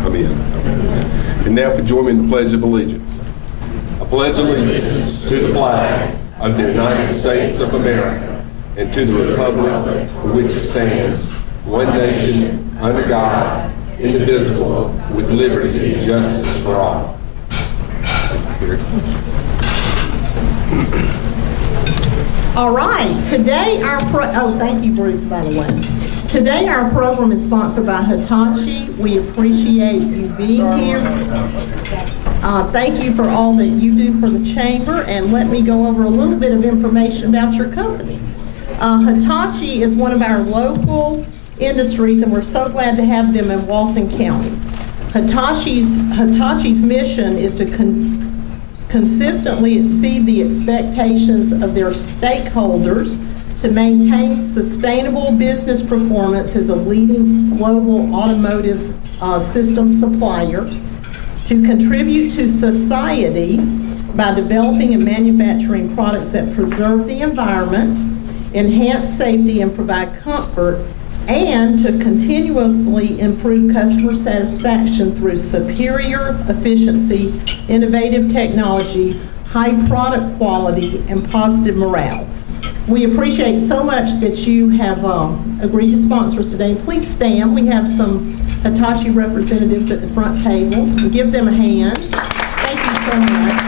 I'm in. And now if you join me in the Pledge of Allegiance. I pledge allegiance to the flag of the United States of America and to the republic for which it stands, one nation, under God, indivisible, with liberty and justice for all. All right, today thank you, Bruce, by the way. Today our program is sponsored by Hitachi. We appreciate you being here. Thank you for all that you do for the Chamber, and let me go over a little bit of information about your company. Hitachi is one of our local industries, and we're so glad to have them in Walton County. Hitachi's mission is to consistently exceed the expectations of their stakeholders, to maintain sustainable business performance as a leading global automotive system supplier, to contribute to society by developing and manufacturing products that preserve the environment, enhance safety, and provide comfort, and to continuously improve customer satisfaction through superior efficiency, innovative technology, high product quality, and positive morale. We appreciate so much that you have agreed to sponsor us today. Please stand. We have some Hitachi representatives at the front table. Give them a hand. Thank you so much.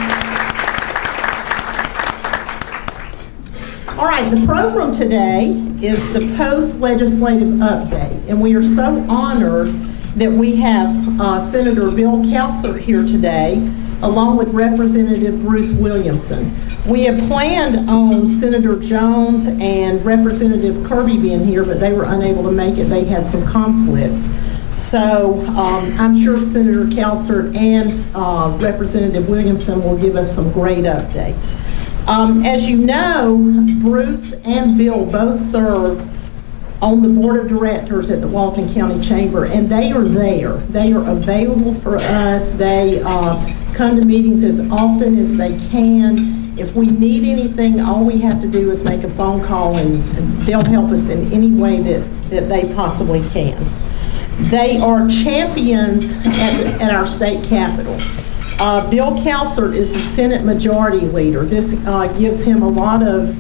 All right, the program today is the post-legislative update, and we are so honored that we have Senator Bill Kelser here today, along with Representative Bruce Williamson. We had planned on Senator Jones and Representative Kirby being here, but they were unable to make it. They had some conflicts. So I'm sure Senator Kelser and Representative Williamson will give us some great updates. As you know, Bruce and Bill both serve on the board of directors at the Walton County Chamber, and they are there. They are available for us. They come to meetings as often as they can. If we need anything, all we have to do is make a phone call, and they'll help us in any way that they possibly can. They are champions at our state capitol. Bill Kelser is the Senate Majority Leader. This gives him a lot of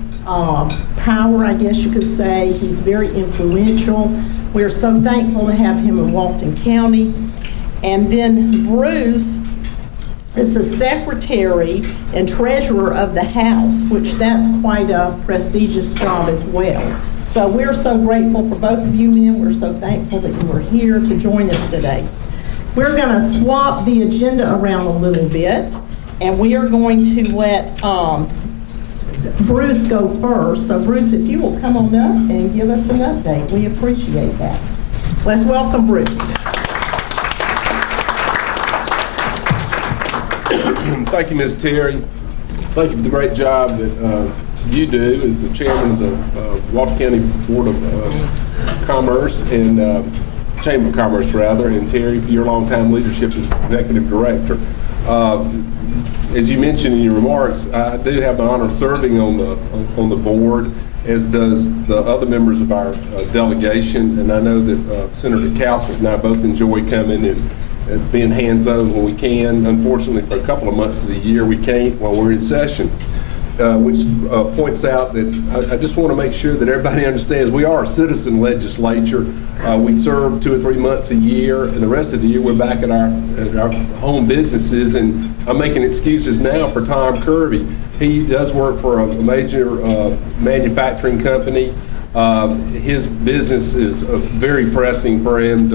power, I guess you could say. He's very influential. We're so thankful to have him in Walton County. And then Bruce is the Secretary and Treasurer of the House, which that's quite a prestigious job as well. So we're so grateful for both of you men. We're so thankful that you are here to join us today. We're going to swap the agenda around a little bit, and we are going to let Bruce go first. So Bruce, if you will come on up and give us an update, we appreciate that. Let's welcome Bruce. Thank you, Ms. Terry. Thank you for the great job that you do as the chairman of the Walton County Board of Commerce and Chamber of Commerce, rather, and Terry for your longtime leadership as executive director. As you mentioned in your remarks, I do have the honor of serving on the board, as does the other members of our delegation, and I know that Senator Kelser and I both enjoy coming and being hands-on when we can. Unfortunately, for a couple of months of the year, we can't while we're in session, which points out that I just want to make sure that everybody understands we are a citizen legislature. We serve 2 or 3 months a year, and the rest of the year we're back at our home businesses. And I'm making excuses now for Tom Kirby. He does work for a major manufacturing company. His business is very pressing for him.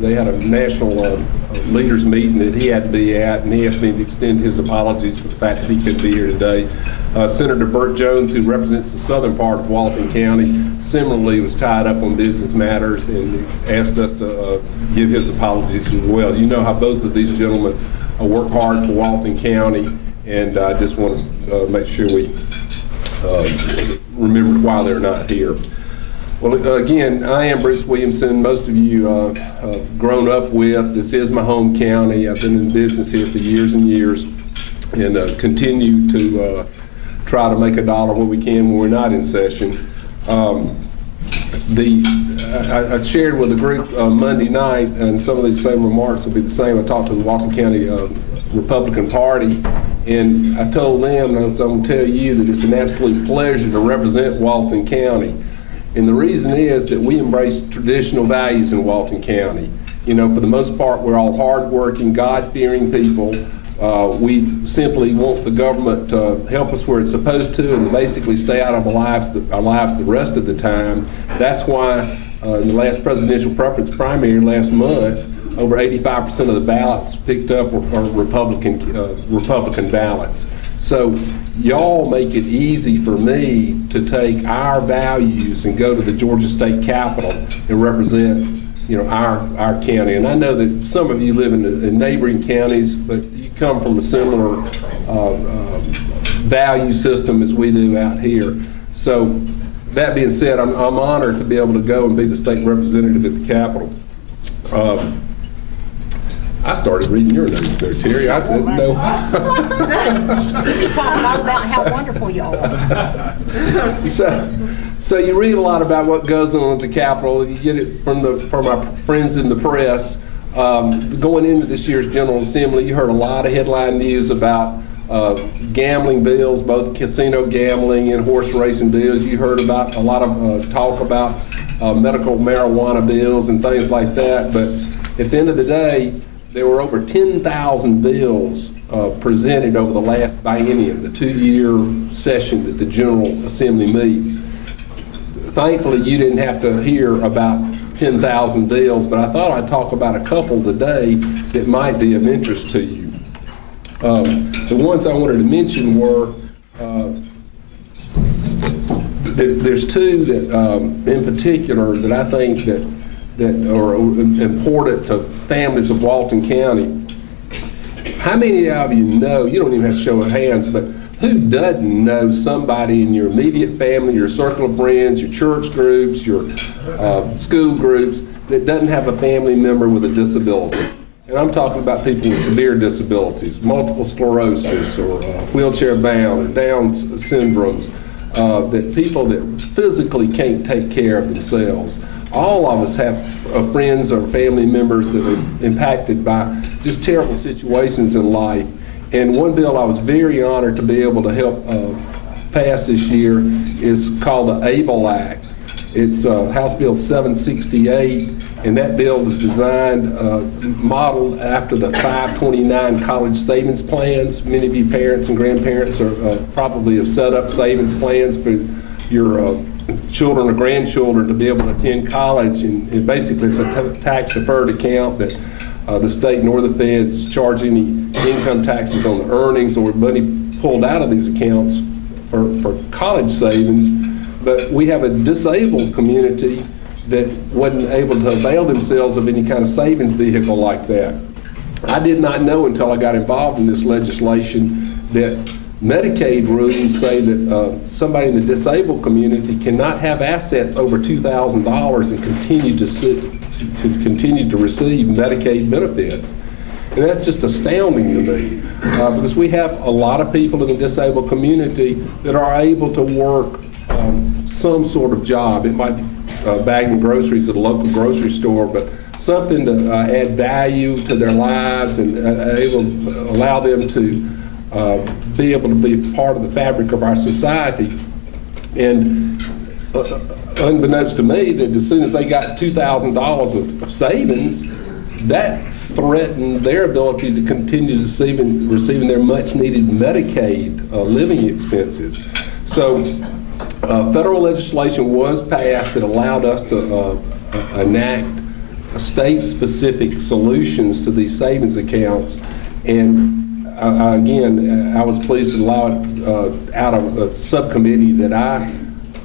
They had a national leaders meeting that he had to be at, and he asked me to extend his apologies for the fact that he couldn't be here today. Senator Burt Jones, who represents the southern part of Walton County, similarly was tied up on business matters and asked us to give his apologies as well. You know how both of these gentlemen work hard for Walton County, and I just want to make sure we remember why they're not here. Well, again, I am Bruce Williamson. Most of you grown up with. This is my home county. I've been in business here for years and years, and continue to try to make a dollar when we can when we're not in session. I shared with the group Monday night, and some of these same remarks will be the same. I talked to the Walton County Republican Party, and I told them, and I'm going to tell you, that it's an absolute pleasure to represent Walton County. And the reason is that we embrace traditional values in Walton County. You know, for the most part, we're all hardworking, God-fearing people. We simply want the government to help us where it's supposed to and basically stay out of our lives the rest of the time. That's why in the last presidential preference primary last month, over 85% of the ballots picked up are Republican ballots. So y'all make it easy for me to take our values and go to the Georgia State Capitol and represent, you know, our county. And I know that some of you live in neighboring counties, but you come from a similar value system as we do out here. So that being said, I'm honored to be able to go and be the state representative at the Capitol. I started reading your notes there, Terry. I didn't know. You're talking all about how wonderful you are. So you read a lot about what goes on at the Capitol. You get it from our friends in the press. Going into this year's General Assembly, you heard a lot of headline news about gambling bills, both casino gambling and horse racing bills. You heard about a lot of talk about medical marijuana bills and things like that. But at the end of the day, there were over 10,000 bills presented over the last biennium, the 2-year session that the General Assembly meets. Thankfully, you didn't have to hear about 10,000 bills, but I thought I'd talk about a couple today that might be of interest to you. The ones I wanted to mention were, there's two that in particular that I think that are important to families of Walton County. How many of you know, you don't even have to show of hands, but who doesn't know somebody in your immediate family, your circle of friends, your church groups, your school groups that doesn't have a family member with a disability? And I'm talking about people with severe disabilities, multiple sclerosis or wheelchair bound or Down syndromes, that people that physically can't take care of themselves. All of us have friends or family members that are impacted by just terrible situations in life. And one bill I was very honored to be able to help pass this year is called the ABLE Act. It's House Bill 768, and that bill is designed, modeled after the 529 college savings plans. Many of you parents and grandparents are probably have set up savings plans for your children or grandchildren to be able to attend college, and basically it's a tax-deferred account that the state nor the feds charge any income taxes on the earnings or money pulled out of these accounts for college savings. But we have a disabled community that wasn't able to avail themselves of any kind of savings vehicle like that. I did not know until I got involved in this legislation that Medicaid rules say that somebody in the disabled community cannot have assets over $2,000 and continue to receive Medicaid benefits. And that's just astounding to me because we have a lot of people in the disabled community that are able to work some sort of job. It might be bagging groceries at a local grocery store, but something to add value to their lives and allow them to be able to be part of the fabric of our society. And unbeknownst to me, that as soon as they got $2,000 of savings, that threatened their ability to continue receiving their much-needed Medicaid living expenses. So federal legislation was passed that allowed us to enact state-specific solutions to these savings accounts. And again, I was pleased to allow it out of a subcommittee that I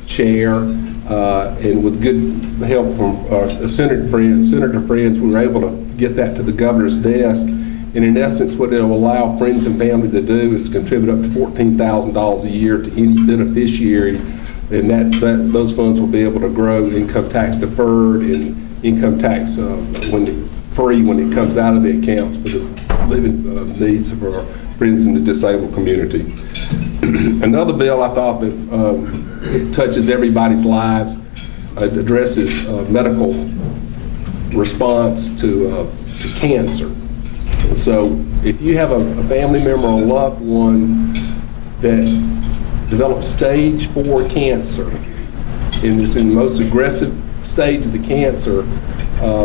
chair, and with good help from our senator friends, we were able to get that to the governor's desk. And in essence, what it will allow friends and family to do is to contribute up to $14,000 a year to any beneficiary, and those funds will be able to grow income tax deferred and income tax free when it comes out of the accounts for the living needs of our friends in the disabled community. Another bill I thought that it touches everybody's lives addresses medical response to cancer. So if you have a family member or loved one that develops stage 4 cancer, and it's in the most aggressive stage of the cancer,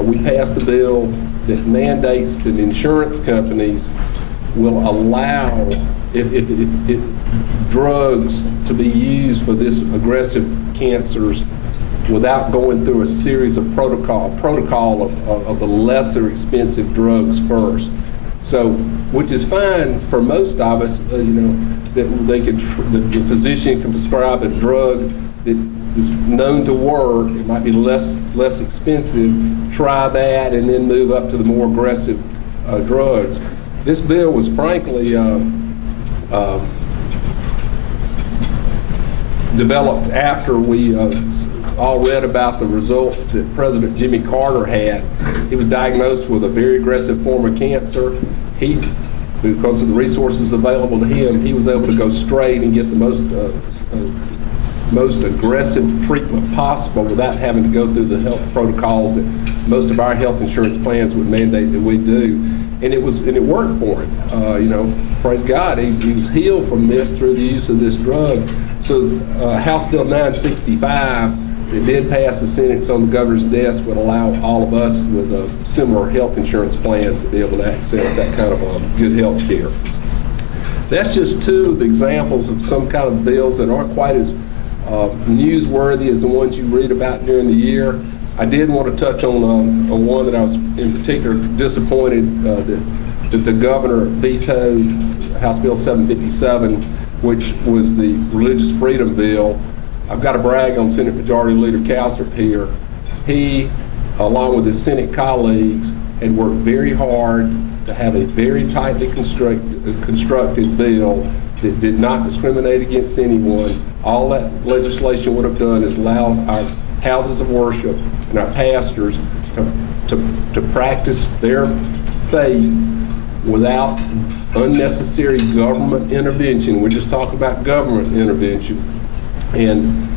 we passed a bill that mandates that insurance companies will allow if drugs to be used for this aggressive cancers without going through a series of protocol of the lesser expensive drugs first. So, which is fine for most of us, that they can, the physician can prescribe a drug that is known to work. It might be less expensive. Try that, and then move up to the more aggressive drugs. This bill was frankly developed after we all read about the results that President Jimmy Carter had. He was diagnosed with a very aggressive form of cancer. Because of the resources available to him, he was able to go straight and get the most aggressive treatment possible without having to go through the health protocols that most of our health insurance plans would mandate that we do. And it worked for him. Praise God, he was healed from this through the use of this drug. So House Bill 965, it did pass the Senate. It's on the governor's desk, would allow all of us with similar health insurance plans to be able to access that kind of good health care. That's just two of the examples of some kind of bills that aren't quite as newsworthy as the ones you read about during the year. I did want to touch on one that I was in particular disappointed that the governor vetoed, House Bill 757, which was the religious freedom bill. I've got to brag on Senate Majority Leader Calsert here. He, along with his Senate colleagues, had worked very hard to have a very tightly constructed bill that did not discriminate against anyone. All that legislation would have done is allow our houses of worship and our pastors to practice their faith without unnecessary government intervention. We're just talking about government intervention. And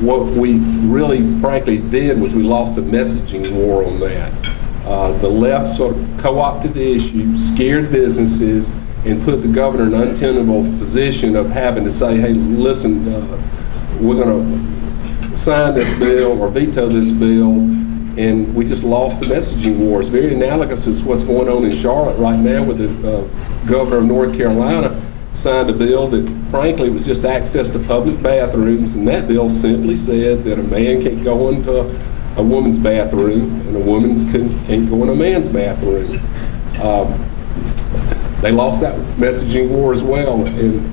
what we really, frankly, did was we lost a messaging war on that. The left sort of co-opted the issue, scared businesses, and put the governor in an untenable position of having to say, hey, listen, we're going to sign this bill or veto this bill, and we just lost the messaging war. It's very analogous to what's going on in Charlotte right now with the governor of North Carolina signed a bill that, frankly, was just access to public bathrooms, and that bill simply said that a man can't go into a woman's bathroom and a woman can't go in a man's bathroom. They lost that messaging war as well, and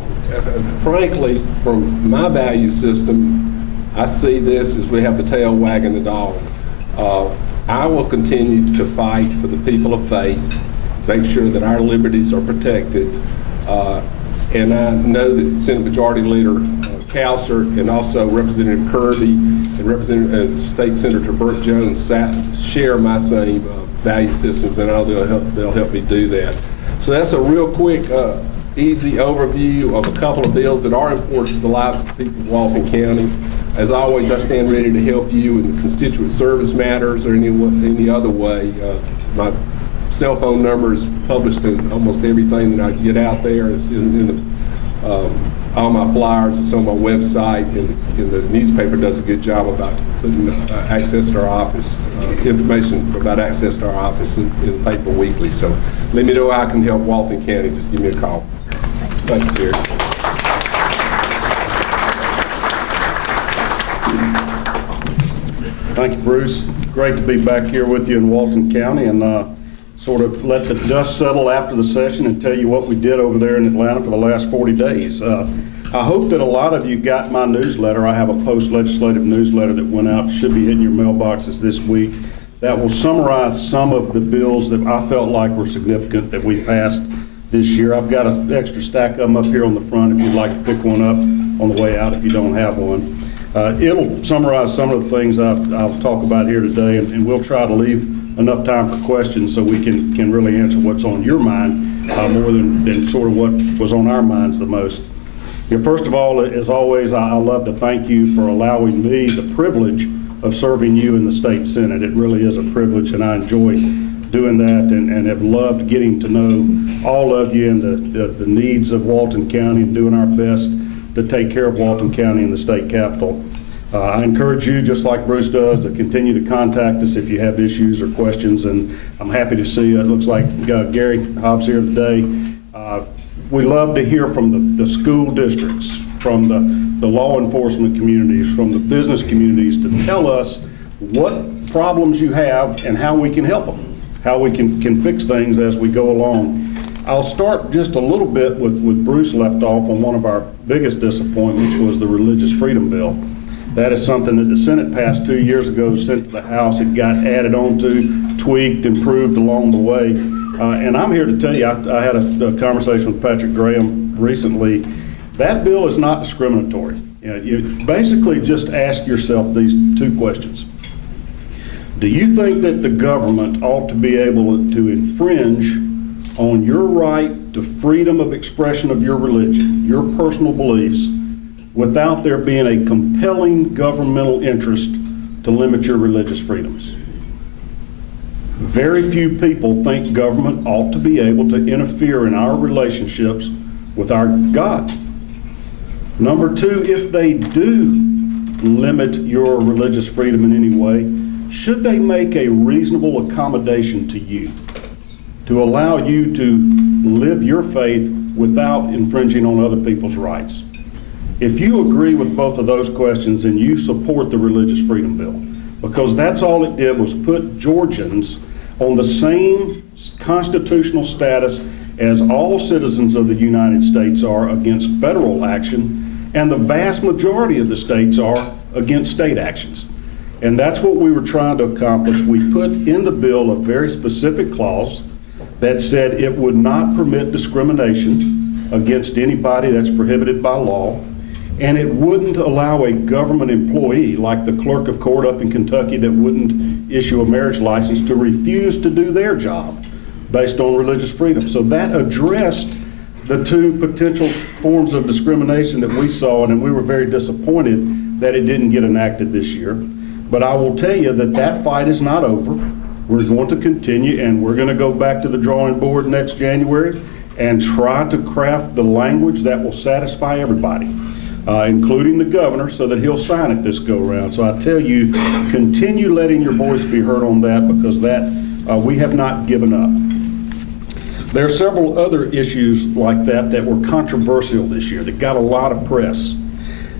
frankly, from my value system, I see this as we have the tail wagging the dog. I will continue to fight for the people of faith, make sure that our liberties are protected. And I know that Senate Majority Leader Calsert and also Representative Kirby and State Senator Burt Jones share my same value systems, and I know they'll help me do that. So that's a real quick, easy overview of a couple of bills that are important to the lives of the people of Walton County. As always, I stand ready to help you in constituent service matters or any other way. My cell phone number is published in almost everything that I get out there. It's in all my flyers. It's on my website, and the newspaper does a good job about putting access to our office, information about access to our office in the paper weekly. So let me know how I can help Walton County. Just give me a call. Thank you, Terry. Thank you, Bruce. Great to be back here with you in Walton County and sort of let the dust settle after the session and tell you what we did over there in Atlanta for the last 40 days. I hope that a lot of you got my newsletter. I have a post-legislative newsletter that went out, should be hitting your mailboxes this week, that will summarize some of the bills that I felt like were significant that we passed this year. I've got an extra stack of them up here on the front if you'd like to pick one up on the way out if you don't have one. It'll summarize some of the things I'll talk about here today, and we'll try to leave enough time for questions so we can really answer what's on your mind more than sort of what was on our minds the most. First of all, as always, I love to thank you for allowing me the privilege of serving you in the state Senate. It really is a privilege, and I enjoy doing that, and have loved getting to know all of you and the needs of Walton County, and doing our best to take care of Walton County and the state capital. I encourage you, just like Bruce does, to continue to contact us if you have issues or questions, and I'm happy to see you. It looks like Gary Hobbs here today. We love to hear from the school districts, from the law enforcement communities, from the business communities, to tell us what problems you have and how we can help them, how we can fix things as we go along. I'll start just a little bit with Bruce left off on one of our biggest disappointments, was the religious freedom bill. That is something that the Senate passed 2 years ago, sent to the House. It got added on to, tweaked, improved along the way. And I'm here to tell you, I had a conversation with Patrick Graham recently. That bill is not discriminatory. You basically just ask yourself these two questions. Do you think that the government ought to be able to infringe on your right to freedom of expression of your religion, your personal beliefs, without there being a compelling governmental interest to limit your religious freedoms? Very few people think government ought to be able to interfere in our relationships with our God. Number two, if they do limit your religious freedom in any way, should they make a reasonable accommodation to you to allow you to live your faith without infringing on other people's rights? If you agree with both of those questions, then you support the religious freedom bill, because that's all it did, was put Georgians on the same constitutional status as all citizens of the United States are against federal action, and the vast majority of the states are against state actions. And that's what we were trying to accomplish. We put in the bill a very specific clause that said it would not permit discrimination against anybody that's prohibited by law, and it wouldn't allow a government employee like the clerk of court up in Kentucky that wouldn't issue a marriage license to refuse to do their job based on religious freedom. So that addressed the two potential forms of discrimination that we saw, and we were very disappointed that it didn't get enacted this year. But I will tell you that that fight is not over. We're going to continue, and we're going to go back to the drawing board next January and try to craft the language that will satisfy everybody, including the governor, so that he'll sign it this go around. So I tell you, continue letting your voice be heard on that, because that we have not given up. There are several other issues like that were controversial this year that got a lot of press.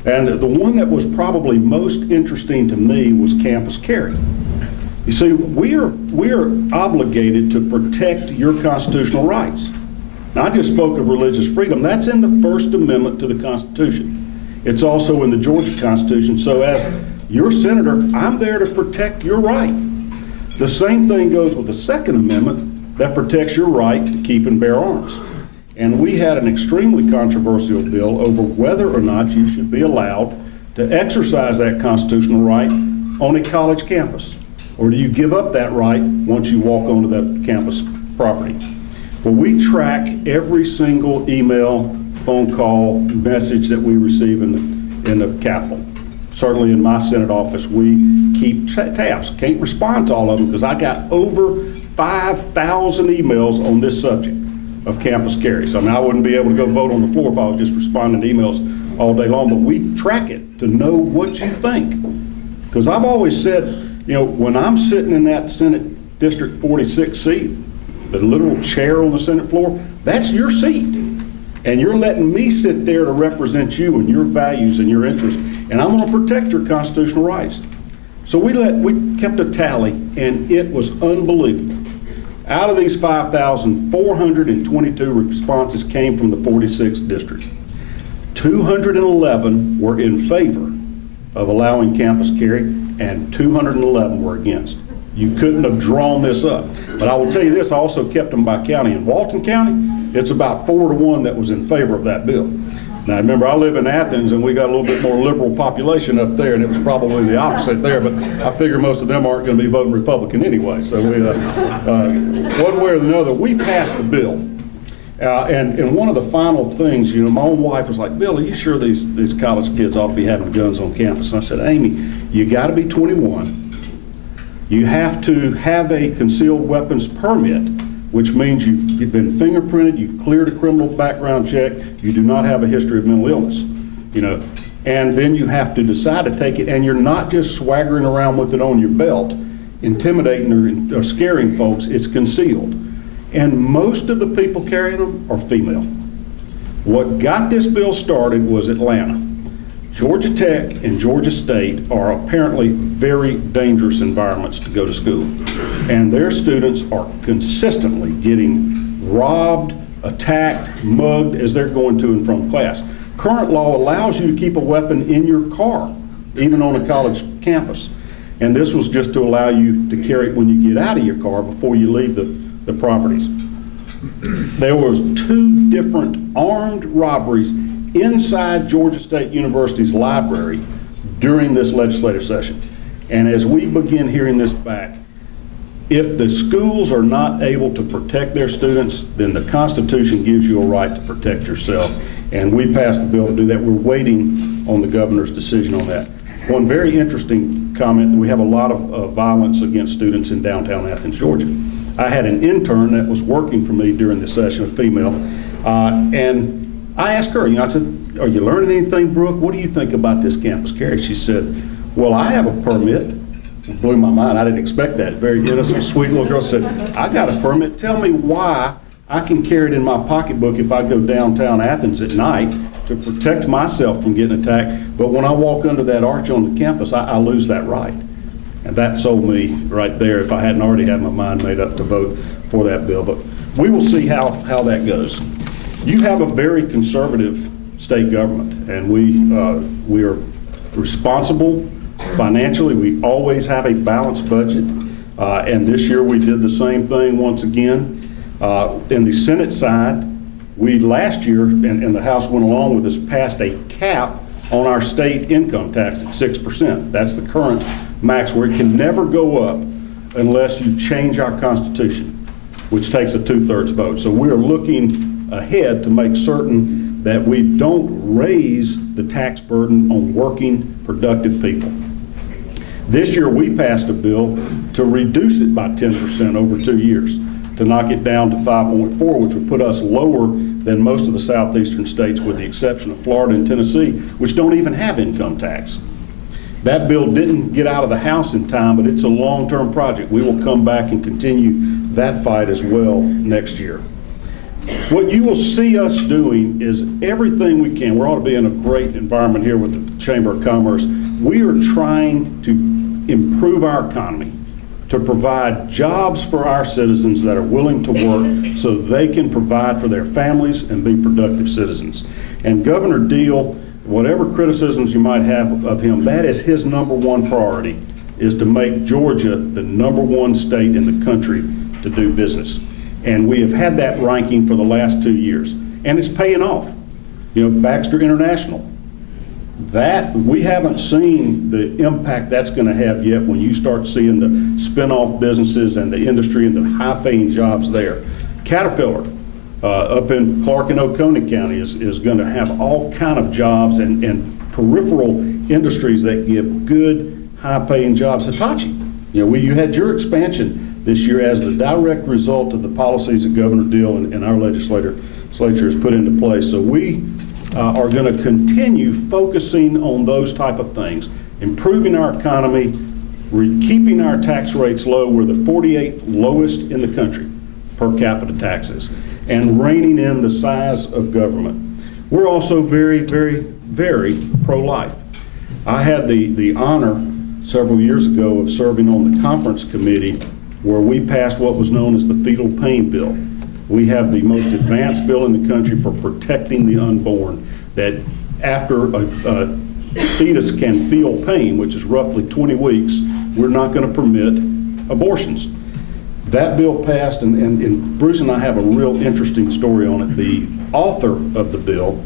And the one that was probably most interesting to me was campus carry. You see, we are obligated to protect your constitutional rights. Now, I just spoke of religious freedom. That's in the First Amendment to the Constitution. It's also in the Georgia Constitution. So as your senator, I'm there to protect your right. The same thing goes with the Second Amendment that protects your right to keep and bear arms. And we had an extremely controversial bill over whether or not you should be allowed to exercise that constitutional right on a college campus. Or do you give up that right once you walk onto that campus property? Well, we track every single email, phone call, message that we receive in the Capitol. Certainly in my Senate office, we keep tabs. Can't respond to all of them because I got over 5,000 emails on this subject of campus carry. So I mean, I wouldn't be able to go vote on the floor if I was just responding to emails all day long, but we track it to know what you think. Because I've always said, you know, when I'm sitting in that Senate District 46 seat, the literal chair on the Senate floor, that's your seat. And you're letting me sit there to represent you and your values and your interests. And I'm going to protect your constitutional rights. So we kept a tally, and it was unbelievable. Out of these 5,000, 422 responses came from the 46th district. 211 were in favor of allowing campus carry, and 211 were against. You couldn't have drawn this up. But I will tell you this, I also kept them by county. In Walton County, it's about 4-1 that was in favor of that bill. Now, remember, I live in Athens, and we got a little bit more liberal population up there, and it was probably the opposite there, but I figure most of them aren't going to be voting Republican anyway. So we, one way or another, we passed the bill. And one of the final things, you know, my own wife was like, Bill, are you sure these college kids ought to be having guns on campus? And I said, Amy, you got to be 21. You have to have a concealed weapons permit, which means you've been fingerprinted, you've cleared a criminal background check, you do not have a history of mental illness, you know. And then you have to decide to take it, and you're not just swaggering around with it on your belt, intimidating or scaring folks. It's concealed. And most of the people carrying them are female. What got this bill started was Atlanta. Georgia Tech and Georgia State are apparently very dangerous environments to go to school. And their students are consistently getting robbed, attacked, mugged as they're going to and from class. Current law allows you to keep a weapon in your car, even on a college campus. And this was just to allow you to carry it when you get out of your car before you leave the properties. There was 2 different armed robberies inside Georgia State University's library during this legislative session. And as we begin hearing this back, if the schools are not able to protect their students, then the Constitution gives you a right to protect yourself. And we passed the bill to do that. We're waiting on the governor's decision on that. One very interesting comment, we have a lot of violence against students in downtown Athens, Georgia. I had an intern that was working for me during the session, a female, and I asked her, I said, are you learning anything, Brooke? What do you think about this campus carry? She said, well, I have a permit. It blew my mind. I didn't expect that. Very innocent, sweet little girl said, I got a permit. Tell me why I can carry it in my pocketbook if I go downtown Athens at night to protect myself from getting attacked. But when I walk under that arch on the campus, I lose that right. And that sold me right there if I hadn't already had my mind made up to vote for that bill. But we will see how that goes. You have a very conservative state government, and we are responsible financially. We always have a balanced budget, and this year we did the same thing once again. In the Senate side, we last year, and the House went along with us, passed a cap on our state income tax at 6%. That's the current max, where it can never go up unless you change our Constitution, which takes a 2/3 vote. So we are looking ahead to make certain that we don't raise the tax burden on working, productive people. This year we passed a bill to reduce it by 10% over 2 years, to knock it down to 5.4, which would put us lower than most of the southeastern states, with the exception of Florida and Tennessee, which don't even have income tax. That bill didn't get out of the House in time, but it's a long-term project. We will come back and continue that fight as well next year. What you will see us doing is everything we can. We ought to be in a great environment here with the Chamber of Commerce. We are trying to improve our economy, to provide jobs for our citizens that are willing to work so they can provide for their families and be productive citizens. And Governor Deal, whatever criticisms you might have of him, that is his #1 priority, is to make Georgia the #1 state in the country to do business. And we have had that ranking for the last 2 years, and it's paying off. You know, Baxter International, that we haven't seen the impact that's going to have yet when you start seeing the spin-off businesses and the industry and the high-paying jobs there. Caterpillar up in Clark and Oconee County is going to have all kind of jobs and peripheral industries that give good, high-paying jobs. Hitachi, you know, you had your expansion this year as the direct result of the policies that Governor Deal and our legislature has put into place. So we are going to continue focusing on those type of things, improving our economy, keeping our tax rates low. We're the 48th lowest in the country per capita taxes, and reining in the size of government. We're also very, very, very pro-life. I had the honor several years ago of serving on the conference committee where we passed what was known as the fetal pain bill. We have the most advanced bill in the country for protecting the unborn, that after a fetus can feel pain, which is roughly 20 weeks, we're not going to permit abortions. That bill passed, and Bruce and I have a real interesting story on it. The author of the bill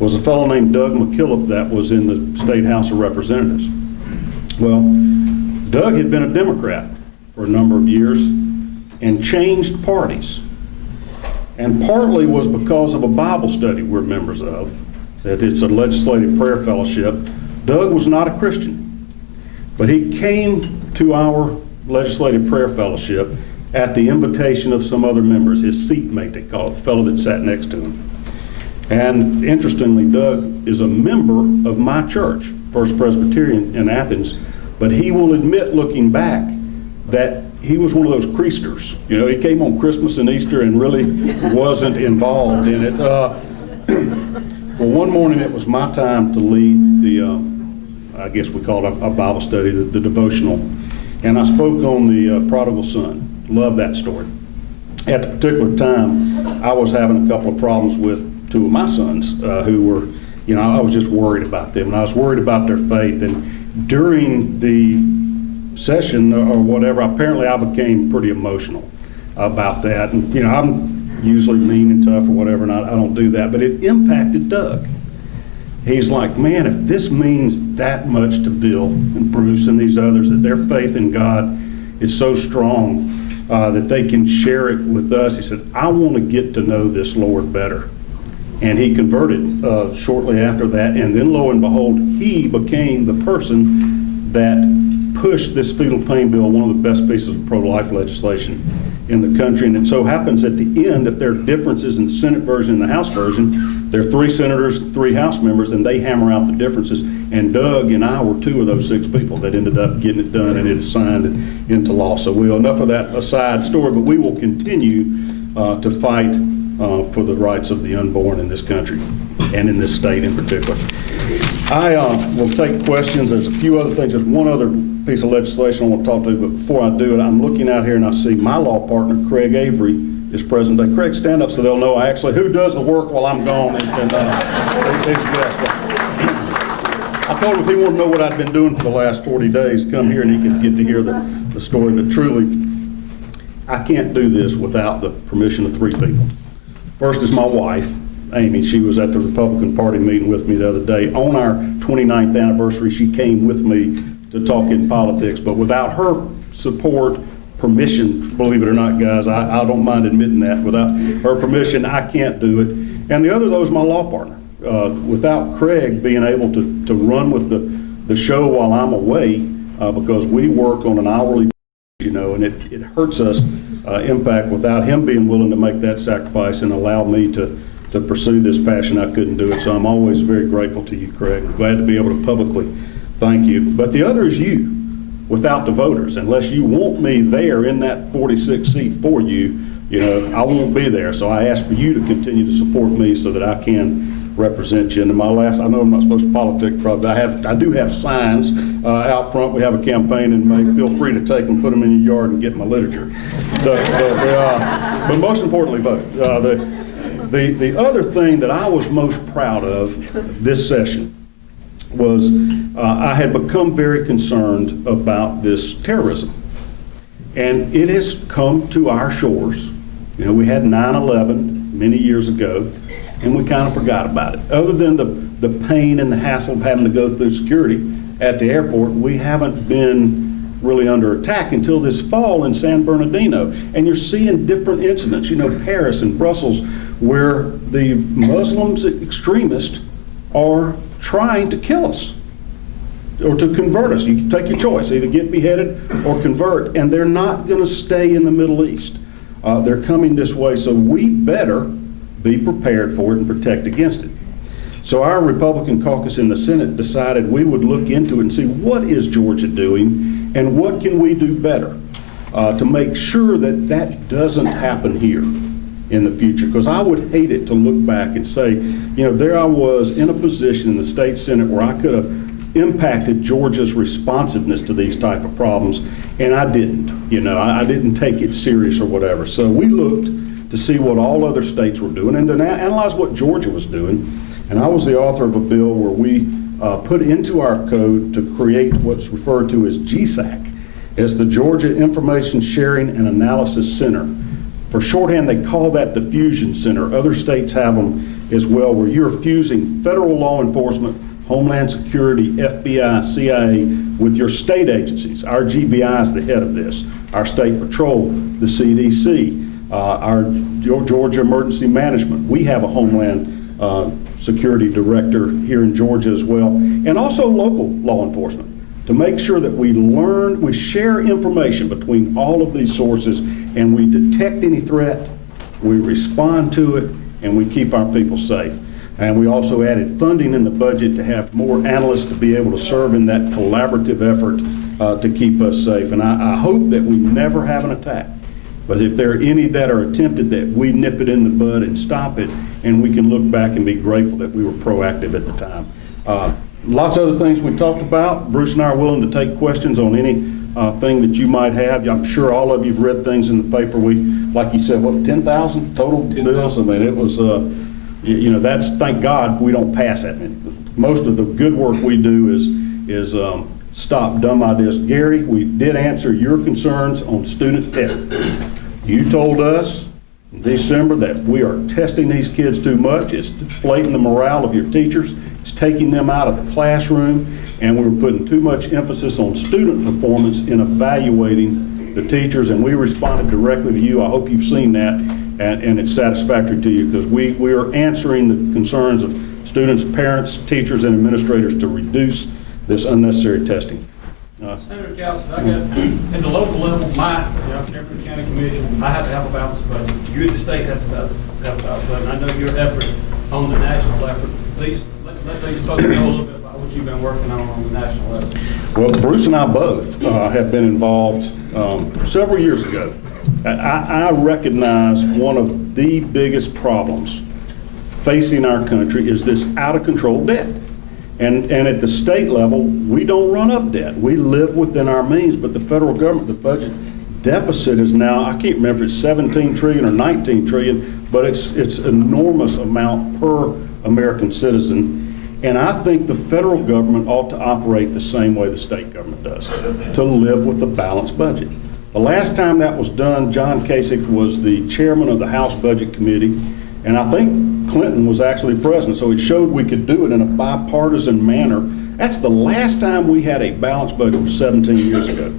was a fellow named Doug McKillop that was in the State House of Representatives. Well, Doug had been a Democrat for a number of years and changed parties. And partly was because of a Bible study we're members of, that it's a legislative prayer fellowship. Doug was not a Christian, but he came to our legislative prayer fellowship at the invitation of some other members, his seatmate, they call it, the fellow that sat next to him. And interestingly, Doug is a member of my church, First Presbyterian in Athens, but he will admit, looking back, that he was one of those creasters. You know, he came on Christmas and Easter and really wasn't involved in it. Well, one morning it was my time to lead the, I guess we call it a Bible study, the devotional, and I spoke on the prodigal son. Love that story. At the particular time, I was having a couple of problems with two of my sons who were, you know, I was just worried about them, and I was worried about their faith. And during the session or whatever, apparently I became pretty emotional about that. And, you know, I'm usually mean and tough or whatever, and I don't do that, but it impacted Doug. He's like, man, if this means that much to Bill and Bruce and these others, that their faith in God is so strong that they can share it with us, he said, I want to get to know this Lord better. And he converted shortly after that, and then lo and behold, he became the person that pushed this fetal pain bill, one of the best pieces of pro-life legislation in the country. And it so happens at the end, if there are differences in the Senate version and the House version, there are 3 senators, 3 House members, and they hammer out the differences. And Doug and I were 2 of those 6 people that ended up getting it done, and it is signed into law. So enough of that aside story, but we will continue to fight for the rights of the unborn in this country and in this state in particular. I will take questions. There's a few other things. There's one other piece of legislation I want to talk to you, but before I do it, I'm looking out here and I see my law partner, Craig Avery, is present today. Craig, stand up so they'll know actually who does the work while I'm gone. I told him if he wanted to know what I'd been doing for the last 40 days, come here and he could get to hear the story. But truly, I can't do this without the permission of 3 people. First is my wife, Amy. She was at the Republican Party meeting with me the other day. On our 29th anniversary, she came with me to talk in politics, but without her support, permission, believe it or not, guys, I don't mind admitting that, without her permission, I can't do it. And the other, though, is my law partner. Without Craig being able to run with the show while I'm away, because we work on an hourly, you know, and it hurts us impact without him being willing to make that sacrifice and allow me to pursue this passion. I couldn't do it. So I'm always very grateful to you, Craig. I'm glad to be able to publicly thank you. But the other is you, without the voters. Unless you want me there in that 46 seat for you, you know, I won't be there. So I ask for you to continue to support me so that I can represent you. And my last, I know I'm not supposed to politic, probably, I do have signs out front. We have a campaign in May. Feel free to take them, put them in your yard, and get my literature. But most importantly, vote. The other thing that I was most proud of this session was I had become very concerned about this terrorism. And it has come to our shores. You know, we had 9/11 many years ago, and we kind of forgot about it. Other than the pain and the hassle of having to go through security at the airport, we haven't been really under attack until this fall in San Bernardino. And you're seeing different incidents, you know, Paris and Brussels, where the Muslims extremists are trying to kill us or to convert us. You can take your choice, either get beheaded or convert, and they're not going to stay in the Middle East. They're coming this way, so we better be prepared for it and protect against it. So our Republican caucus in the Senate decided we would look into it and see what is Georgia doing and what can we do better to make sure that that doesn't happen here in the future. Because I would hate it to look back and say, you know, there I was in a position in the state Senate where I could have impacted Georgia's responsiveness to these type of problems, and I didn't. You know, I didn't take it serious or whatever. So we looked to see what all other states were doing and to analyze what Georgia was doing. And I was the author of a bill where we put into our code to create what's referred to as GSAC. It's the Georgia Information Sharing and Analysis Center. For shorthand, they call that the Fusion Center. Other states have them as well, where you're fusing federal law enforcement, Homeland Security, FBI, CIA, with your state agencies. Our GBI is the head of this. Our State Patrol, the CDC, our Georgia Emergency Management. We have a Homeland Security Director here in Georgia as well, and also local law enforcement, to make sure that we learn, we share information between all of these sources, and we detect any threat, we respond to it, and we keep our people safe. And we also added funding in the budget to have more analysts to be able to serve in that collaborative effort to keep us safe. And I hope that we never have an attack. But if there are any that are attempted, that we nip it in the bud and stop it, and we can look back and be grateful that we were proactive at the time. Lots of other things we talked about. Bruce and I are willing to take questions on any thing that you might have. I'm sure all of you have read things in the paper. We, like you said, what, 10,000 total bills? I mean, it was, you know, that's, thank God we don't pass that many. Most of the good work we do is stop dumb ideas. Gary, we did answer your concerns on student testing. You told us in December that we are testing these kids too much. It's deflating the morale of your teachers. It's taking them out of the classroom, and we're putting too much emphasis on student performance in evaluating the teachers, and we responded directly to you. I hope you've seen that, and it's satisfactory to you, because we are answering the concerns of students, parents, teachers, and administrators to reduce this unnecessary testing. Senator Council, I got, at the local level, chairman of the county commission, I have to have a balanced budget. You at the state have to have a balanced budget. I know your effort on the national effort. Please, let these folks know a little bit about what you've been working on the national level. Well, Bruce and I both have been involved several years ago. I recognize one of the biggest problems facing our country is this out-of-control debt. And at the state level, we don't run up debt. We live within our means, but the federal government, the budget deficit is now, I can't remember if it's 17 trillion or 19 trillion, but it's enormous amount per American citizen. And I think the federal government ought to operate the same way the state government does, to live with a balanced budget. The last time that was done, John Kasich was the chairman of the House Budget Committee, and I think Clinton was actually president, so it showed we could do it in a bipartisan manner. That's the last time we had a balanced budget, was 17 years ago.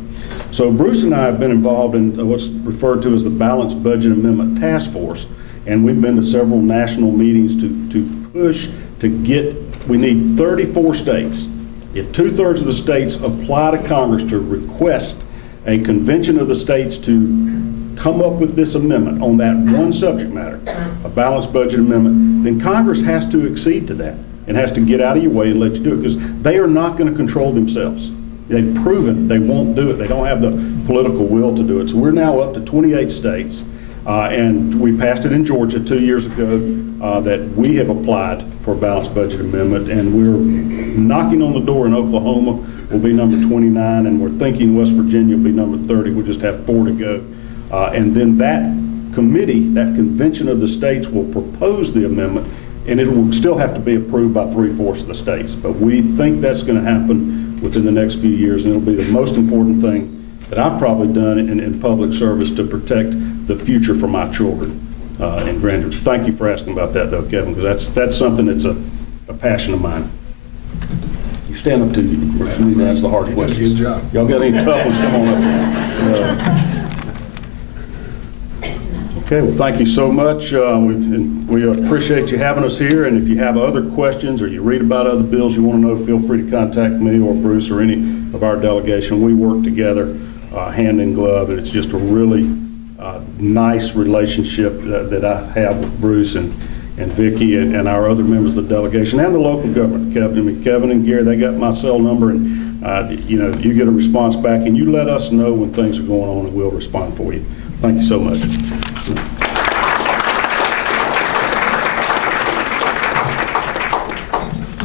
So Bruce and I have been involved in what's referred to as the Balanced Budget Amendment Task Force, and we've been to several national meetings to push to get, we need 34 states. If 2/3 of the states apply to Congress to request a convention of the states to come up with this amendment on that one subject matter, a balanced budget amendment, then Congress has to accede to that and has to get out of your way and let you do it, because they are not going to control themselves. They've proven they won't do it. They don't have the political will to do it. So we're now up to 28 states, and we passed it in Georgia 2 years ago, that we have applied for a balanced budget amendment, and we're knocking on the door in Oklahoma. We'll be number 29, and we're thinking West Virginia will be number 30. We'll just have 4 to go. And then that committee, that convention of the states, will propose the amendment, and it will still have to be approved by 3/4 of the states. But we think that's going to happen within the next few years, and it'll be the most important thing that I've probably done in public service to protect the future for my children and grandchildren. Thank you for asking about that, though, Kevin, because that's something that's a passion of mine. You stand up to you. You need to ask the hard questions. Good job. Y'all got any tough ones? Come on up. Okay, well, thank you so much. We appreciate you having us here, and if you have other questions or you read about other bills you want to know, feel free to contact me or Bruce or any of our delegation. We work together hand in glove, and it's just a really nice relationship that I have with Bruce and Vicki and our other members of the delegation and the local government. Kevin and Gary, they got my cell number, and you know, you get a response back, and you let us know when things are going on, and we'll respond for you. Thank you so much.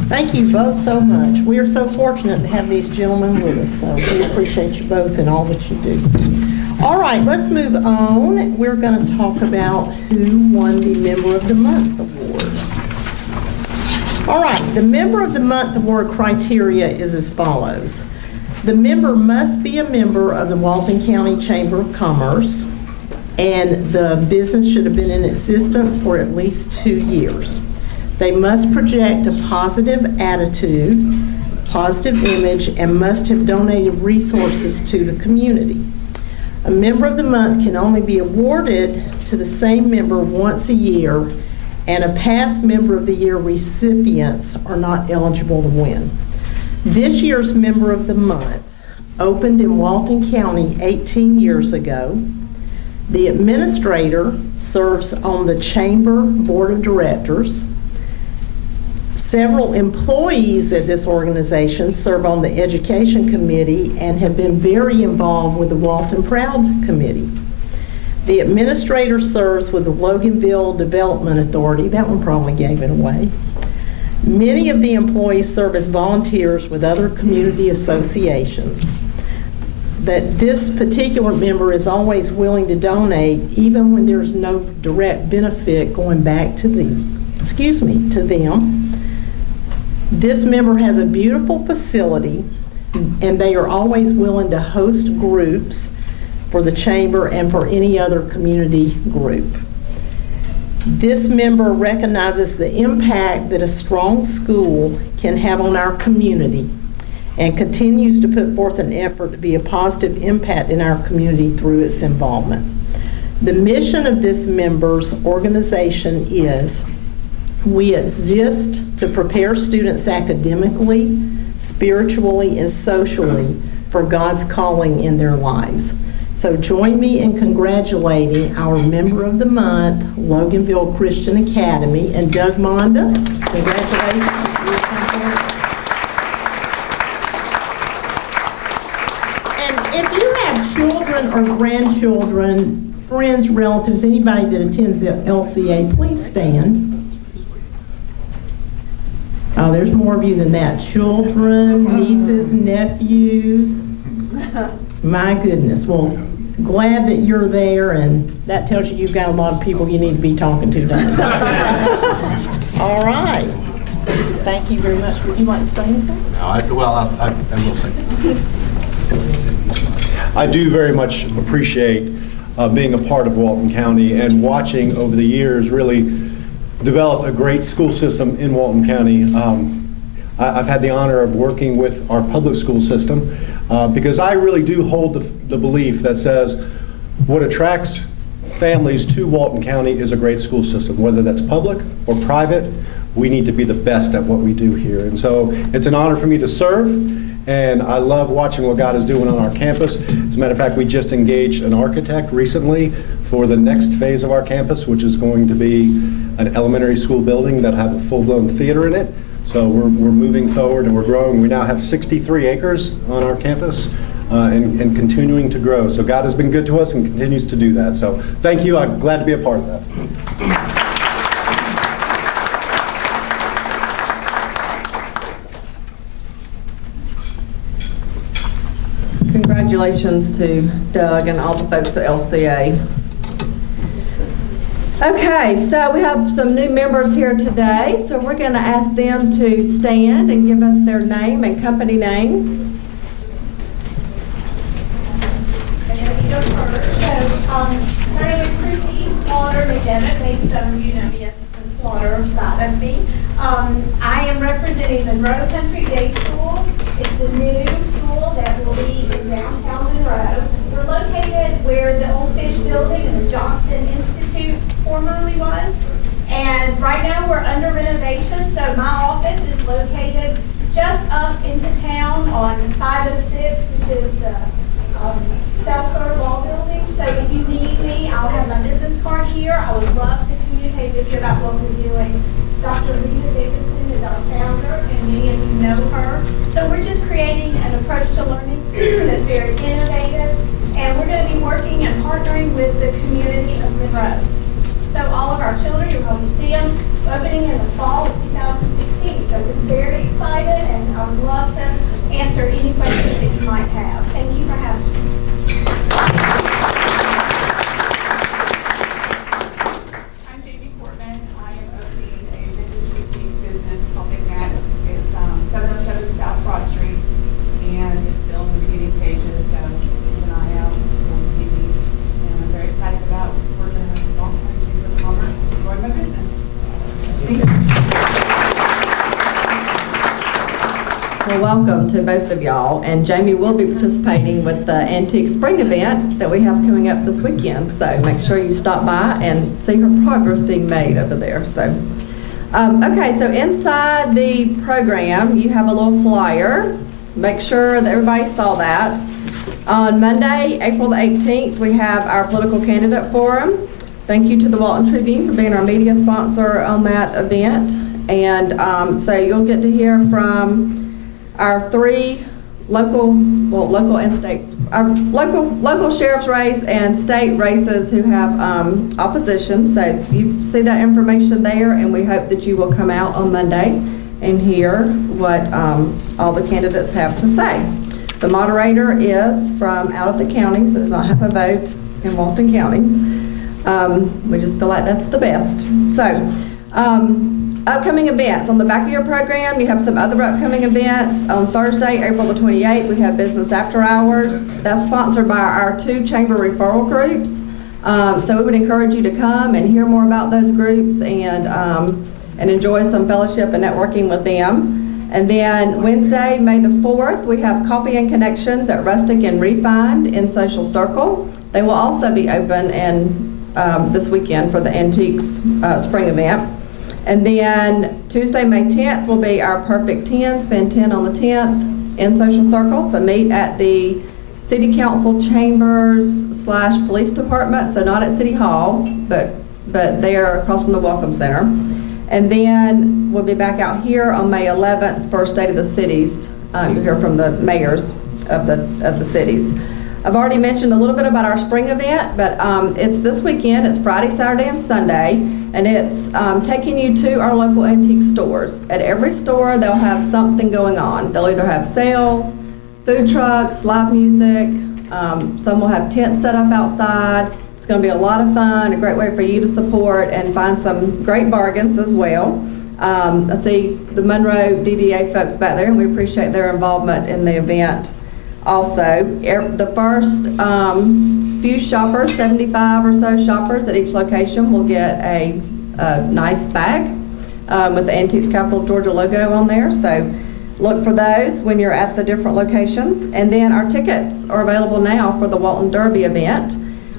Thank you both so much. We are so fortunate to have these gentlemen with us, so we appreciate you both and all that you do. All right, let's move on. We're going to talk about who won the Member of the Month award. All right, the Member of the Month award criteria is as follows. The member must be a member of the Walton County Chamber of Commerce, and the business should have been in existence for at least 2 years. They must project a positive attitude, positive image, and must have donated resources to the community. A Member of the Month can only be awarded to the same member once a year, and a past Member of the Year recipients are not eligible to win. This year's Member of the Month opened in Walton County 18 years ago. The administrator serves on the Chamber Board of Directors. Several employees at this organization serve on the Education Committee and have been very involved with the Walton Proud Committee. The administrator serves with the Loganville Development Authority. That one probably gave it away. Many of the employees serve as volunteers with other community associations. That this particular member is always willing to donate even when there's no direct benefit going back to them. This member has a beautiful facility, and they are always willing to host groups for the chamber and for any other community group. This member recognizes the impact that a strong school can have on our community and continues to put forth an effort to be a positive impact in our community through its involvement. The mission of this member's organization is: we exist to prepare students academically, spiritually, and socially for God's calling in their lives. So join me in congratulating our Member of the Month, Loganville Christian Academy, and Doug Monda. Congratulations. And if you have children or grandchildren, friends, relatives, anybody that attends the LCA, please stand. Oh, there's more of you than that. Children, nieces, nephews. My goodness. Well, glad that you're there, and that tells you you've got a lot of people you need to be talking to, doesn't it? All right. Thank you very much. Would you like to say anything? I will say. I do very much appreciate being a part of Walton County and watching over the years really develop a great school system in Walton County. I've had the honor of working with our public school system because I really do hold the belief that says what attracts families to Walton County is a great school system, whether that's public or private. We need to be the best at what we do here. And so it's an honor for me to serve, and I love watching what God is doing on our campus. As a matter of fact, we just engaged an architect recently for the next phase of our campus, which is going to be an elementary school building that have a full-blown theater in it. So we're moving forward and we're growing. We now have 63 acres on our campus and continuing to grow. So God has been good to us and continues to do that. So thank you. I'm glad to be a part of that. Congratulations to Doug and all the folks at LCA. Okay, so we have some new members here today, so we're going to ask them to stand and give us their name and company name. My name is Christy Slaughter McDevitt. Maybe some of you know me as the Slaughter side of me. I am representing the Grove Country Day School. It's the new school that will be in downtown Monroe. We're located where the Old Fish Building and the Johnston Institute formerly was. And right now we're under renovation, so my office is located just up into town on 506, which is the Felker Law Building. So if you need me, I'll have my business card here. I would love to communicate with you about what we're doing. Dr. Rita Dickinson is our founder, and many of you know her. So we're just creating an approach to learning that's very innovative, and we're going to be working and partnering with the community of Monroe. So all of our children, you'll probably see them opening in the fall of 2016. So we're very excited, and I would love to answer any questions that you might have. Thank you for having me. I'm Jamie Portman. I am opening a vintage boutique business called McNack's. It's 707 South Broad Street, and it's still in the beginning stages, so keep an eye out on TV. And I'm very excited about working with the Walton County Chamber of Commerce and growing my business. Thank you. Well, welcome to both of y'all, and Jamie will be participating with the Antique Spring event that we have coming up this weekend, so make sure you stop by and see her progress being made over there. So, okay, so inside the program, you have a little flyer, so make sure that everybody saw that. On Monday, April the 18th, we have our political candidate forum. Thank you to the Walton Tribune for being our media sponsor on that event. And so you'll get to hear from our three local and state, our local sheriff's race and state races who have opposition. So you see that information there, and we hope that you will come out on Monday and hear what all the candidates have to say. The moderator is from out of the county, so does not have a vote in Walton County. We just feel like that's the best. So, upcoming events. On the back of your program, you have some other upcoming events. On Thursday, April the 28th, we have Business After Hours. That's sponsored by our 2 chamber referral groups. So we would encourage you to come and hear more about those groups and enjoy some fellowship and networking with them. And then Wednesday, May the 4th, we have Coffee and Connections at Rustic and Refined in Social Circle. They will also be open this weekend for the Antiques Spring event. And then Tuesday, May 10th will be our Perfect 10, spend 10 on the 10th in Social Circle. So meet at the City Council Chambers / Police Department, so not at City Hall, but there across from the Welcome Center. And then we'll be back out here on May 11th for State of the Cities. You'll hear from the mayors of the cities. I've already mentioned a little bit about our spring event, but it's this weekend. It's Friday, Saturday, and Sunday, and it's taking you to our local antique stores. At every store, they'll have something going on. They'll either have sales, food trucks, live music. Some will have tents set up outside. It's going to be a lot of fun, a great way for you to support and find some great bargains as well. I see the Monroe DDA folks back there, and we appreciate their involvement in the event. Also, the first few shoppers, 75 or so shoppers at each location, will get a nice bag with the Antiques Capital of Georgia logo on there. So look for those when you're at the different locations. And then our tickets are available now for the Walton Derby event,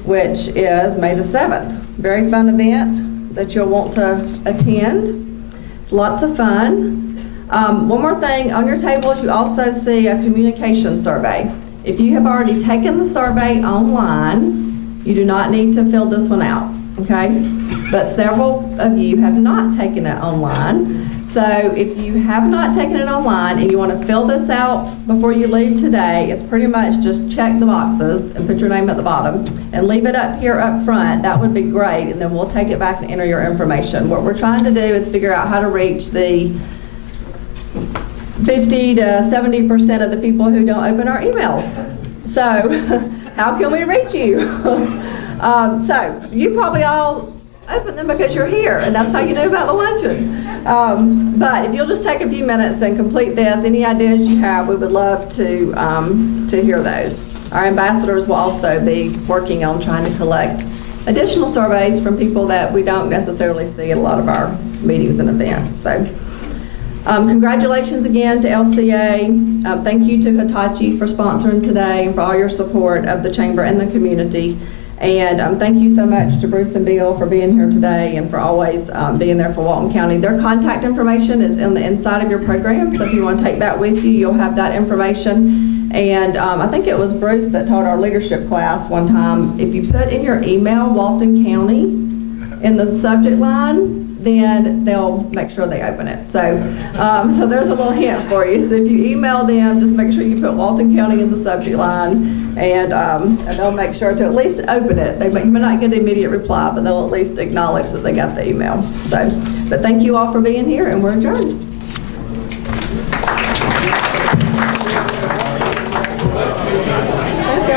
which is May the 7th. Very fun event that you'll want to attend. It's lots of fun. One more thing, on your tables you also see a communication survey. If you have already taken the survey online, you do not need to fill this one out, okay? But several of you have not taken it online. So if you have not taken it online and you want to fill this out before you leave today, it's pretty much just check the boxes and put your name at the bottom and leave it up here up front. That would be great, and then we'll take it back and enter your information. What we're trying to do is figure out how to reach the 50 to 70% of the people who don't open our emails. So how can we reach you? So you probably all open them because you're here, and that's how you know about the luncheon. But if you'll just take a few minutes and complete this, any ideas you have, we would love to hear those. Our ambassadors will also be working on trying to collect additional surveys from people that we don't necessarily see at a lot of our meetings and events. So. Congratulations again to LCA. Thank you to Hitachi for sponsoring today and for all your support of the Chamber and the community. And thank you so much to Bruce and Bill for being here today and for always being there for Walton County. Their contact information is in the inside of your program, so if you want to take that with you, you'll have that information. And I think it was Bruce that taught our leadership class one time, if you put in your email Walton County in the subject line, then they'll make sure they open it. So so there's a little hint for you. So if you email them, just make sure you put Walton County in the subject line, and they'll make sure to at least open it. You may not get an immediate reply, but they'll at least acknowledge that they got the email. So, but thank you all for being here, and we're adjourned.